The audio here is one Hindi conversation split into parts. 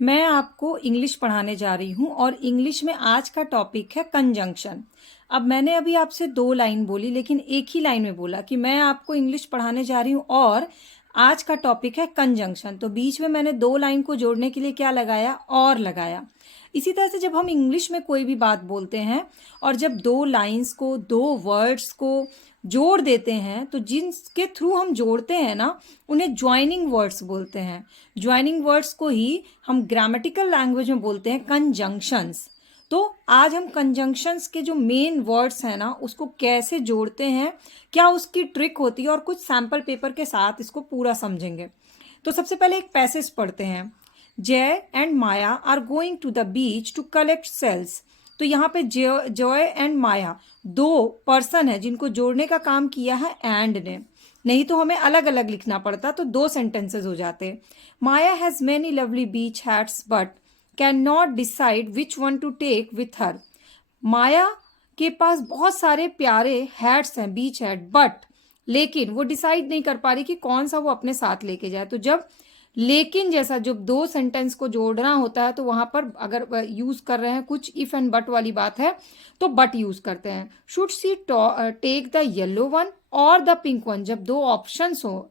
मैं आपको इंग्लिश पढ़ाने जा रही हूँ और इंग्लिश में आज का टॉपिक है कंजंक्शन। अब मैंने अभी आपसे 2 लाइन बोली, लेकिन एक ही लाइन में बोला कि मैं आपको इंग्लिश पढ़ाने जा रही हूँ और आज का टॉपिक है कंजंक्शन। तो बीच में मैंने 2 लाइन को जोड़ने के लिए क्या लगाया? और लगाया। इसी तरह से जब हम इंग्लिश में कोई भी बात बोलते हैं और जब 2 लाइन्स को, 2 वर्ड्स को जोड़ देते हैं, तो जिनके थ्रू हम जोड़ते हैं ना, उन्हें ज्वाइनिंग वर्ड्स बोलते हैं। ज्वाइनिंग वर्ड्स को ही हम ग्रामेटिकल लैंग्वेज में बोलते हैं कंजंक्शंस। तो आज हम कंजंक्शंस के जो मेन वर्ड्स हैं ना, उसको कैसे जोड़ते हैं, क्या उसकी ट्रिक होती है, और कुछ सैम्पल पेपर के साथ इसको पूरा समझेंगे। तो सबसे पहले एक पैसेज पढ़ते हैं। Jay and Maya are going to the beach to collect shells. तो यहाँ पे जॉय एंड माया 2 पर्सन है जिनको जोड़ने का काम किया है एंड ने। नहीं तो हमें अलग अलग लिखना पड़ता, तो 2 सेंटेंसेस हो जाते। Maya has many lovely beach hats but can not decide which one to take with her. Maya के पास बहुत सारे प्यारे हैट्स हैं, बीच हैट, बट लेकिन वो डिसाइड नहीं कर पा रही कि कौन सा वो अपने साथ लेके जाए। तो जब लेकिन जैसा जब 2 सेंटेंस को जोड़ना होता है, तो वहां पर अगर यूज कर रहे हैं कुछ इफ एंड बट वाली बात है, तो बट यूज करते हैं। Should she take the yellow one और द पिंक वन। जब 2 ऑप्शंस हो,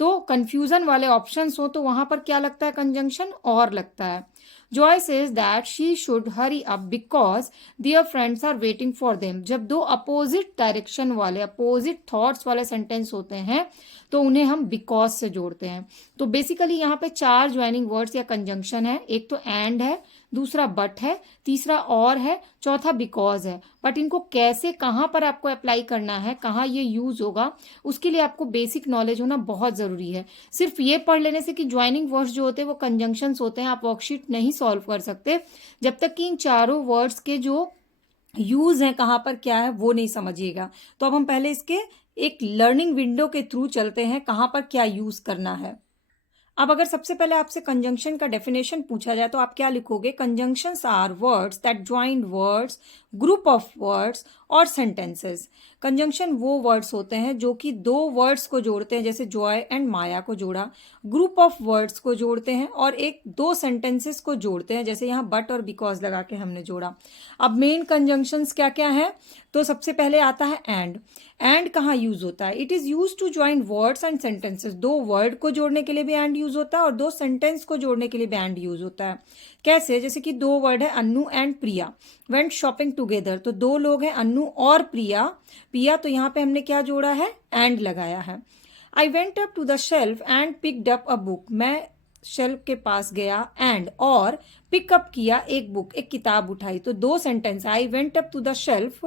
तो कंफ्यूजन वाले ऑप्शंस हो, तो वहां पर क्या लगता है? कंजंक्शन और लगता है। Joy says that she should hurry up because their friends are waiting for them. जब 2 अपोजिट डायरेक्शन वाले, अपोजिट थॉट्स वाले सेंटेंस होते हैं, तो उन्हें हम बिकॉज से जोड़ते हैं। तो बेसिकली यहाँ पे 4 ज्वाइनिंग वर्ड्स या कंजंक्शन है। एक तो एंड है, दूसरा बट है, तीसरा और है, चौथा बिकॉज है। बट इनको कैसे, कहाँ पर आपको अप्लाई करना है, कहाँ ये यूज होगा, उसके लिए आपको बेसिक नॉलेज होना बहुत जरूरी है। सिर्फ ये पढ़ लेने से कि ज्वाइनिंग वर्ड्स जो होते हैं वो कंजंक्शंस होते हैं, आप वर्कशीट नहीं सॉल्व कर सकते जब तक कि इन चारों वर्ड्स के जो यूज हैं, कहाँ पर क्या है, वो नहीं समझिएगा। तो अब हम पहले इसके एक लर्निंग विंडो के थ्रू चलते हैं, कहाँ पर क्या यूज करना है। अब अगर सबसे पहले आपसे कंजंक्शन का डेफिनेशन पूछा जाए, तो आप क्या लिखोगे? Conjunctions are words that join words, group of words और सेंटेंसेस। कंजंक्शन वो वर्ड्स होते हैं जो कि 2 वर्ड्स को जोड़ते हैं, जैसे जॉय एंड माया को जोड़ा, ग्रुप ऑफ वर्ड्स को जोड़ते हैं और 2 सेंटेंसेस को जोड़ते हैं, जैसे यहाँ बट और बिकॉज लगा के हमने जोड़ा। अब मेन कंजंक्शंस क्या क्या है? तो सबसे पहले आता है एंड। एंड कहाँ यूज होता है? It is use to join words and sentences. 2 word को जोड़ने के लिए भी एंड यूज होता है और 2 सेंटेंस को जोड़ने के लिए भी एंड यूज होता है। कैसे? जैसे कि 2 वर्ड है, Annu and Priya went shopping together. तो 2 लोग हैं, अन्नू और प्रिया। प्रिया, तो यहाँ पे हमने क्या जोड़ा है? एंड लगाया है। I went up to the shelf and picked up a book. मैं शेल्फ के पास गया एंड और पिकअप किया एक बुक, एक किताब उठाई। तो 2 sentence, I went up to the shelf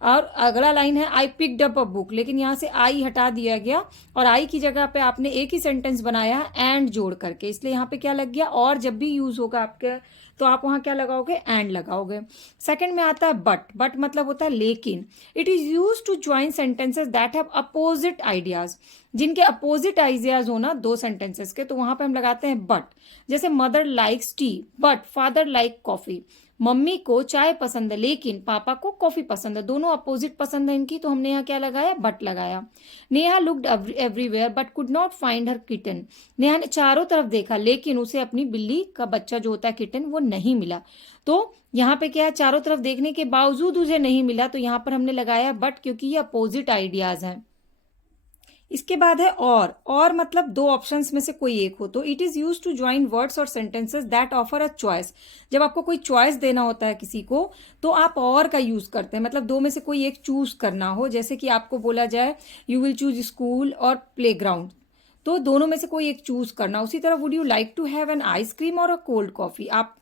और अगला लाइन है I picked up a book, लेकिन यहाँ से आई हटा दिया गया और आई की जगह पे आपने एक ही सेंटेंस बनाया एंड जोड़ करके, इसलिए यहाँ पे क्या लग गया? और जब भी यूज होगा आपके, तो आप वहां क्या लगाओगे? एंड लगाओगे। सेकंड में आता है बट। बट मतलब होता है लेकिन। It is use to join sentences that have opposite ideas. जिनके अपोजिट आइडियाज हो ना 2 सेंटेंसेस के, तो वहां पे हम लगाते हैं बट। जैसे mother likes T but father like coffee. Mummy को चाय पसंद है लेकिन पापा को कॉफी पसंद है। दोनों अपोजिट पसंद है इनकी, तो हमने यहाँ क्या लगाया? बट लगाया। Neha looked everywhere but could not find her kitten. Neha ने चारों तरफ देखा लेकिन उसे अपनी बिल्ली का बच्चा जो होता है किटन, वो नहीं मिला। तो यहाँ पे क्या है? चारों तरफ देखने के बावजूद उसे नहीं मिला, तो यहाँ पर हमने लगाया बट, क्योंकि ये अपोजिट आइडियाज हैं। इसके बाद है और मतलब 2 ऑप्शंस में से कोई एक हो। तो it is use to join words और sentences that offer a choice. जब आपको कोई चॉइस देना होता है किसी को, तो आप और का यूज करते हैं, मतलब 2 में से कोई एक चूज करना हो। जैसे कि आपको बोला जाए यू विल चूज स्कूल और प्ले ग्राउंड, तो दोनों में से कोई एक चूज करना। उसी तरह would you like to have an ice cream और अ कोल्ड कॉफी। आप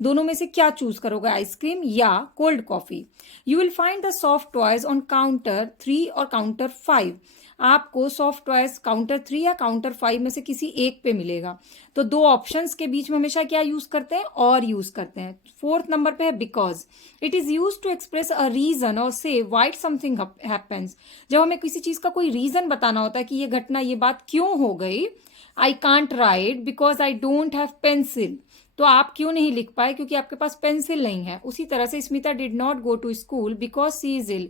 दोनों में से क्या चूज करोगे? आइसक्रीम या cold coffee. You will find the soft toys on counter 3 और काउंटर 5। आपको सॉफ्ट टॉयज काउंटर 3 या काउंटर 5 में से किसी एक पे मिलेगा। तो 2 ऑप्शंस के बीच में हमेशा क्या यूज करते हैं? और यूज करते हैं। 4th नंबर पे है because. It is use to express a reason और से वाई समथिंग हैपेंस। जब हमें किसी चीज का कोई रीजन बताना होता है कि ये घटना, ये बात क्यों हो गई। I can't right because I don't have pencil. तो आप क्यों नहीं लिख पाए? क्योंकि आपके पास पेंसिल नहीं है। उसी तरह से Smita did not go to school because she is ill.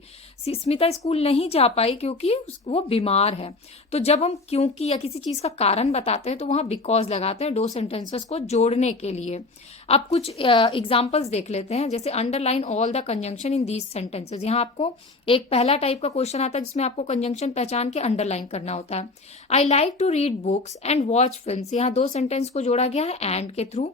Smita school नहीं जा पाई क्योंकि वो बीमार है। तो जब हम क्योंकि या किसी चीज का कारण बताते हैं तो वहां बिकॉज लगाते हैं दो सेंटेंसेस को जोड़ने के लिए। अब कुछ एग्जाम्पल्स देख लेते हैं, जैसे underline all the conjunction in these sentences. यहाँ आपको एक पहला टाइप का क्वेश्चन आता है जिसमें आपको कंजंक्शन पहचान के अंडरलाइन करना होता है। I like to read books and watch film. यहाँ दो सेंटेंस को जोड़ा गया है एंड के थ्रू।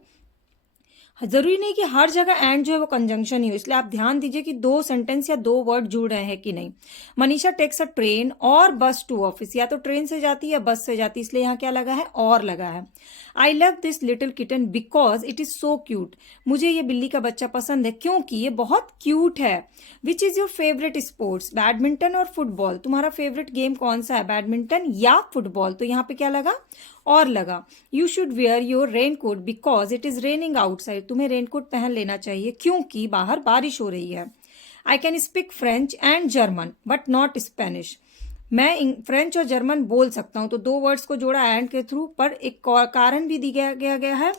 जरूरी नहीं कि हर जगह एंड जो है वो कंजंक्शन ही हो, इसलिए आप ध्यान दीजिए कि दो सेंटेंस या दो वर्ड जुड़ रहे हैं कि नहीं। मनीषा टेक्स अ ट्रेन और बस टू ऑफिस। या तो ट्रेन से जाती है या बस से जाती है, इसलिए यहाँ क्या लगा है? और लगा है। I love this little kitten because it is so cute. मुझे ये बिल्ली का बच्चा पसंद है क्योंकि ये बहुत क्यूट है। Which is your favourite sports? Badminton और फुटबॉल। तुम्हारा फेवरेट गेम कौन सा है, बैडमिंटन या फुटबॉल? तो यहाँ पे क्या लगा? और लगा। You should wear your raincoat because it is raining outside. तुम्हें रेनकोट पहन लेना चाहिए क्योंकि बाहर बारिश हो रही है। I can speak French and German but not Spanish. मैं फ्रेंच और जर्मन बोल सकता हूं। तो दो वर्ड्स को जोड़ा एंड के थ्रू, पर एक कारण भी दिया गया है।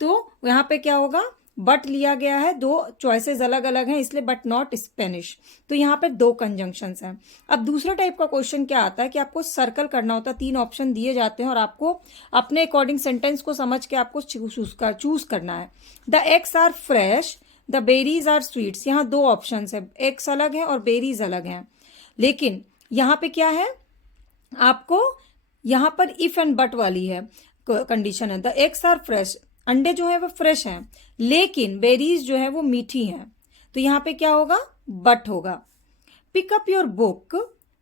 तो यहाँ पे क्या होगा? बट लिया गया है, दो चॉइसेस अलग अलग हैं इसलिए बट नॉट स्पेनिश। तो यहाँ पे दो कंजंक्शंस हैं। अब दूसरा टाइप का क्वेश्चन क्या आता है कि आपको सर्कल करना होता है, तीन ऑप्शन दिए जाते हैं और आपको अपने अकॉर्डिंग सेंटेंस को समझ के आपको चूज करना है। The eggs are fresh, the berries are sweets. यहाँ दो ऑप्शन है, एग्स अलग है और बेरीज अलग हैं। लेकिन यहाँ पे क्या है? आपको यहाँ पर इफ एंड बट वाली है कंडीशन है। द एग्स आर फ्रेश, अंडे जो है वो फ्रेश हैं, लेकिन बेरीज जो है वो मीठी हैं। तो यहाँ पे क्या होगा? बट होगा। Pick up your book,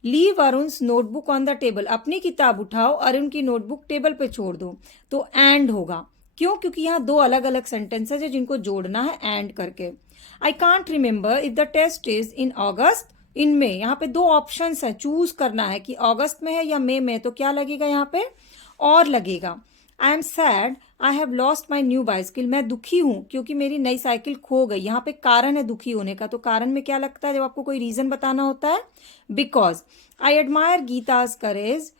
leave Arun's notebook on the table. अपनी किताब उठाओ, अरुण की नोटबुक टेबल पे छोड़ दो। तो एंड होगा। क्यों? क्योंकि यहाँ दो अलग अलग सेंटेंसेज है जिनको जोड़ना है एंड करके। I can't remember if the test is in August इनमें। यहाँ पे दो ऑप्शन है, चूज करना है कि अगस्त में है या मई में। तो क्या लगेगा यहाँ पे? और लगेगा। I am sad I have lost my new bicycle. मैं दुखी हूं क्योंकि मेरी नई साइकिल खो गई। यहाँ पे कारण है दुखी होने का। तो कारण में क्या लगता है जब आपको कोई रीजन बताना होता है? Because. I admire Geeta's courage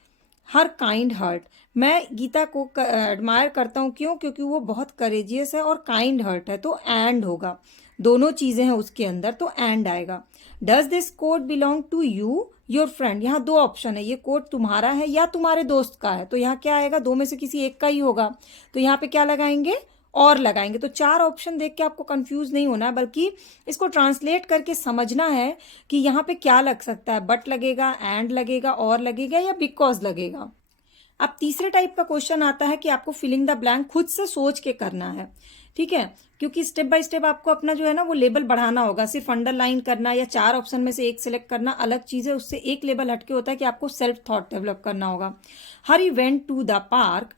her kind heart. मैं गीता को एडमायर करता हूँ क्यों? क्योंकि वो बहुत करेजियस है और काइंड हर्ट है। तो एंड होगा। दोनों चीजें हैं उसके अंदर, तो एंड आएगा। Does this coat belong to you your friend. यहाँ दो ऑप्शन है, ये कोट तुम्हारा है या तुम्हारे दोस्त का है। तो यहाँ क्या आएगा? दो में से किसी एक का ही होगा। तो यहाँ पे क्या लगाएंगे? और लगाएंगे। तो चार ऑप्शन देख के आपको कंफ्यूज नहीं होना है, बल्कि इसको ट्रांसलेट करके समझना है कि यहाँ पे क्या लग सकता है। बट लगेगा, एंड लगेगा, और लगेगा या बिकॉज लगेगा। अब तीसरे टाइप का क्वेश्चन आता है कि आपको फिलिंग द ब्लैंक खुद से सोच के करना है। ठीक है, क्योंकि स्टेप बाय स्टेप आपको अपना जो है ना वो लेबल बढ़ाना होगा। सिर्फ अंडरलाइन करना या चार ऑप्शन में से एक सिलेक्ट करना अलग चीज है, उससे एक लेवल हटके होता है कि आपको सेल्फ थॉट डेवलप करना होगा। Hari went to the park,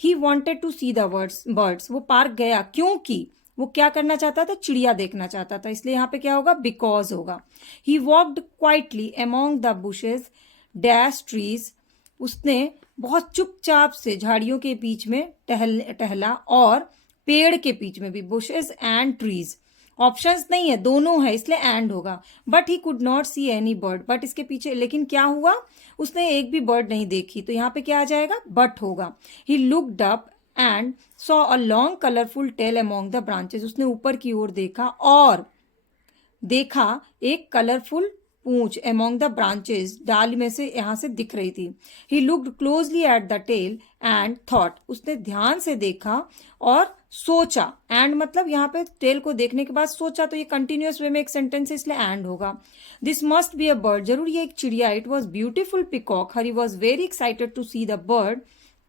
he wanted to see the birds. वो पार्क गया क्योंकि वो क्या करना चाहता था? चिड़िया देखना चाहता था। इसलिए यहाँ पे क्या होगा? बिकॉज होगा। He walked quietly among the bushes dash trees. उसने बहुत चुपचाप से झाड़ियों के बीच में टहला और पेड़ के बीच में भी। बुशेस एंड ट्रीज ऑप्शंस नहीं है, दोनों है, इसलिए एंड होगा। But he could not see any bird. But इसके पीछे लेकिन क्या हुआ? उसने एक भी बर्ड नहीं देखी। तो यहाँ पे क्या आ जाएगा? बट होगा। He looked up and saw a long colourful tail among the branches. उसने ऊपर की ओर देखा और देखा एक colourful Poonch among the branches, डाल में से यहां से दिख रही थी। He looked closely at the tail and thought. उसने ध्यान से देखा और सोचा। एंड मतलब यहाँ पे टेल को देखने के बाद सोचा, तो ये कंटिन्यूअस वे में एक सेंटेंस है, इसलिए एंड होगा। This must be a bird. जरूर ये एक चिड़िया। It was beautiful peacock. Hari was very excited to see the bird.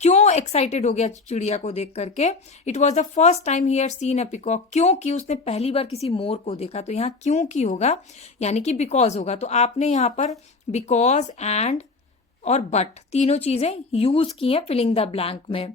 क्यों एक्साइटेड हो गया चिड़िया को देख करके? It was the first time he had seen a peacock. क्योंकि उसने पहली बार किसी मोर को देखा। तो यहाँ क्यों की होगा, यानी कि बिकॉज होगा। तो आपने यहाँ पर बिकॉज, एंड और बट तीनों चीजें यूज की हैं फिलिंग द ब्लैंक में।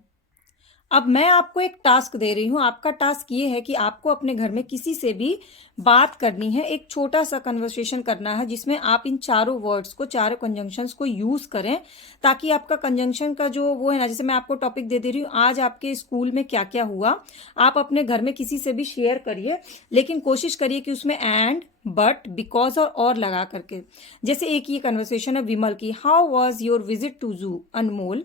अब मैं आपको एक टास्क दे रही हूं। आपका टास्क ये है कि आपको अपने घर में किसी से भी बात करनी है, एक छोटा सा कन्वर्सेशन करना है जिसमें आप इन चारों वर्ड्स को, चारों कंजंक्शंस को यूज करें, ताकि आपका कंजंक्शन का जो वो है ना, जैसे मैं आपको टॉपिक दे रही हूँ आज आपके स्कूल में क्या क्या हुआ, आप अपने घर में किसी से भी शेयर करिए, लेकिन कोशिश करिए कि उसमें एंड, बट, बिकॉज और लगा करके। जैसे एक ये कन्वर्सेशन है विमल की। How was your visit to zoo? Anmol,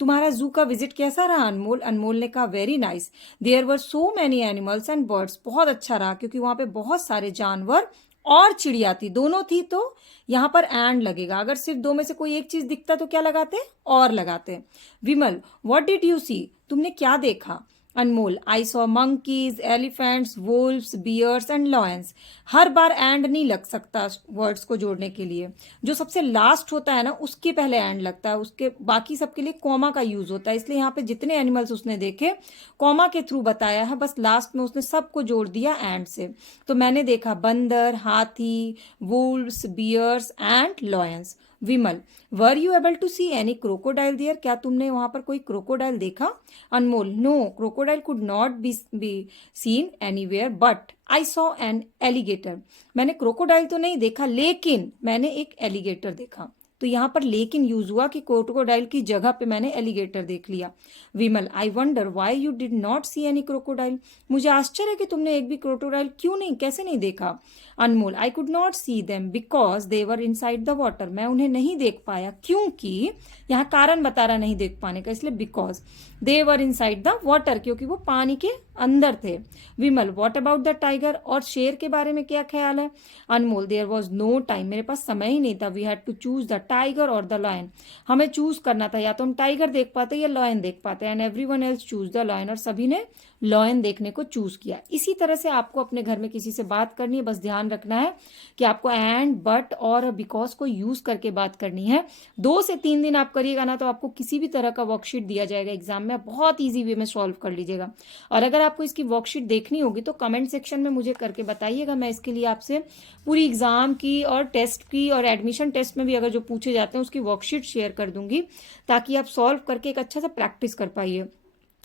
तुम्हारा जू का विजिट कैसा रहा अनमोल? अनमोल ने कहा very nice, there were so many animals and birds. बहुत अच्छा रहा क्योंकि वहां पे बहुत सारे जानवर और चिड़िया थी, दोनों थी, तो यहाँ पर एंड लगेगा। अगर सिर्फ दो में से कोई एक चीज दिखता तो क्या लगाते? और लगाते। Vimal, what did you see? तुमने क्या देखा? Anmol, I saw monkeys, elephants, wolves, bears and lions. हर बार एंड नहीं लग सकता वर्ड्स को जोड़ने के लिए। जो सबसे लास्ट होता है ना उसके पहले एंड लगता है, उसके बाकी सबके लिए कॉमा का यूज होता है। इसलिए यहाँ पे जितने एनिमल्स उसने देखे कॉमा के थ्रू बताया है, बस लास्ट में उसने सबको जोड़ दिया एंड से। तो मैंने देखा बंदर, हाथी, wolves, bears and lions. Vimal, were you able to see any crocodile there? क्या तुमने वहां पर कोई क्रोकोडाइल देखा? Anmol, no, crocodile could not be seen anywhere but I saw an alligator. मैंने क्रोकोडाइल तो नहीं देखा लेकिन मैंने एक एलिगेटर देखा। तो यहाँ पर लेकिन यूज हुआ कि क्रोकोडाइल की जगह पे मैंने एलिगेटर देख लिया। Vimal, I wonder why you did not see any crocodile. मुझे आश्चर्य है कि तुमने एक भी क्रोकोडाइल क्यों नहीं, कैसे नहीं देखा? Anmol, I could not see them because they were inside the water. मैं उन्हें नहीं देख पाया क्योंकि, यहाँ कारण बता रहा नहीं देख पाने का, इसलिए because they were inside the water, क्योंकि वो पानी के अंदर थे। Vimal, what about the tiger? और शेर के बारे में क्या ख्याल है? Anmol, there was no time, मेरे पास समय ही नहीं था। We had to choose the tiger और द लॉयन। हमें चूज करना था, या तो हम टाइगर देख पाते या लॉयन देख पाते, and everyone else choose the lion, और सभी ने लॉयन देखने को चूज किया। इसी तरह से आपको अपने घर में किसी से बात करनी है, बस ध्यान रखना है कि आपको एंड, बट और बिकॉज को यूज करके बात करनी है। 2 से 3 दिन आप करिएगा ना तो आपको किसी भी तरह का वर्कशीट दिया जाएगा एग्जाम में, बहुत ईजी वे में सॉल्व कर लीजिएगा। और अगर आपको इसकी वर्कशीट देखनी होगी तो कमेंट सेक्शन में मुझे करके बताइएगा, मैं इसके लिए आपसे पूरी एग्जाम की और टेस्ट की और एडमिशन टेस्ट में भी अगर जो पूछे जाते हैं उसकी वर्कशीट शेयर कर दूंगी, ताकि आप सॉल्व करके एक अच्छा सा प्रैक्टिस कर पाइए।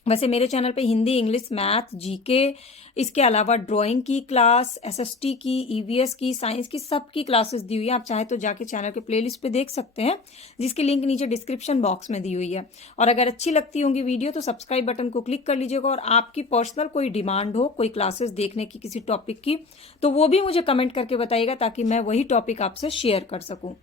वैसे मेरे चैनल पे हिंदी, इंग्लिश, मैथ, जीके, इसके अलावा ड्राइंग की क्लास, एसएसटी की, ईवीएस की, साइंस की, सबकी क्लासेस दी हुई है। आप चाहे तो जाके चैनल के प्लेलिस्ट पे देख सकते हैं, जिसकी लिंक नीचे डिस्क्रिप्शन बॉक्स में दी हुई है। और अगर अच्छी लगती होंगी वीडियो तो सब्सक्राइब बटन को क्लिक कर लीजिएगा, और आपकी पर्सनल कोई डिमांड हो कोई क्लासेस देखने की किसी टॉपिक की, तो वो भी मुझे कमेंट करके बताइएगा, ताकि मैं वही टॉपिक आपसे शेयर कर सकूँ।